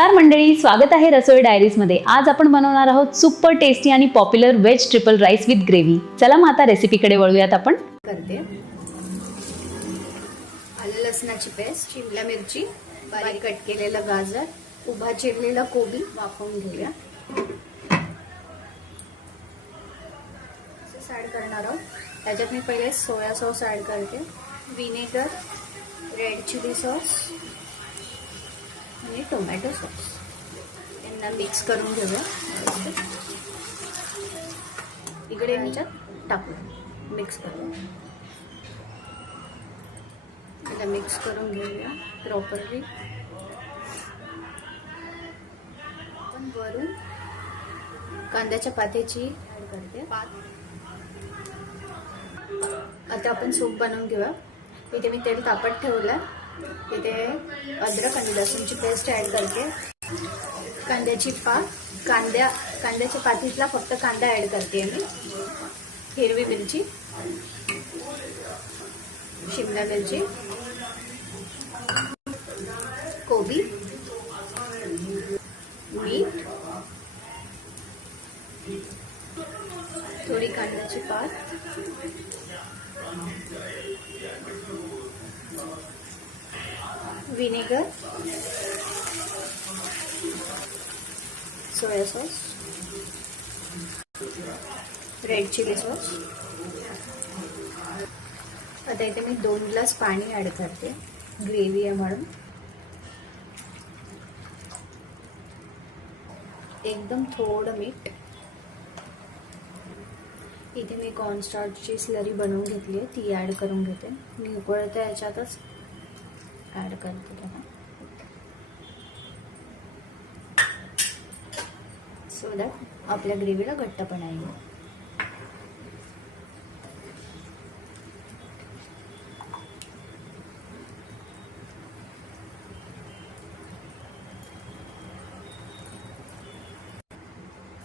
नमस्कार मंडळी, स्वागत आहे रसोई डायरीज मध्ये। आज आपण बनवणार आहोत सुपर टेस्टी आणि popular veg triple rice with gravy. चला मग आता रेसिपीकडे वळूयात आपण। करते आलं लसणाची पेस्ट, शिमला मिरची, बारीक कट केलेलं गाजर, उभा चिरलेला कोबी वाफवून घेऊया। ऍड करणार आहोत। त्याच्यात मी पहिले सोया सॉस ऍड करते, विनेगर, रेड चिली सॉस आणि टोमॅटो सॉस। यांना मिक्स करून घेऊया। इकडे ह्याच्यात टाकू, मिक्स करू, याला मिक्स करून घेऊया प्रॉपरली। पण वरून कांद्याच्या पात्याची ऍड करते। आता आपण सूप बनवून घेऊया। इथे मी तेल तापत ठेवलं, इथे अद्रक आणि लसूणची पेस्ट ऍड करते। कांद्याची कांद्याच्या पातीतला फक्त कांदा ऍड करते मी, हिरवी मिरची, शिमला मिरची, कोबी, मीठ, थोडी कांद्याची पात, vinegar, soya sauce, red chilli sauce. आता इथे मी 2 ग्लास पाणी ऍड करते, ग्रेव्ही आहे म्हणून। एकदम थोडं मीठ। इथे मी कॉर्नस्टार्चची स्लरी बनवून घेतली आहे, ती ऍड करून घेते। मी उकळते याच्यातच ऍड करते त्याला, सो दॅट आपल्या ग्रेव्हीला घट्टपणा येईल।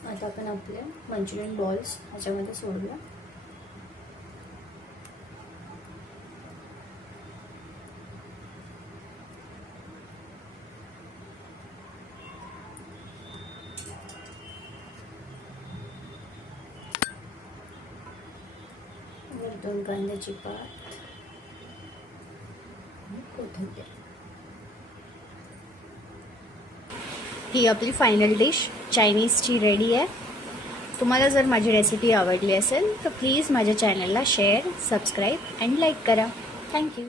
आता आपण आपले मंचुरियन बॉल्स ह्याच्यामध्ये सोडूया। वरतून कांद्याची पात, कोथिंबीर। ही आपली फायनल डिश चायनीजची रेडी आहे। तुम्हाला जर माझी रेसिपी आवडली असेल तर प्लीज माझ्या चॅनलला शेअर, सबस्क्राईब अँड लाईक करा। थँक्यू।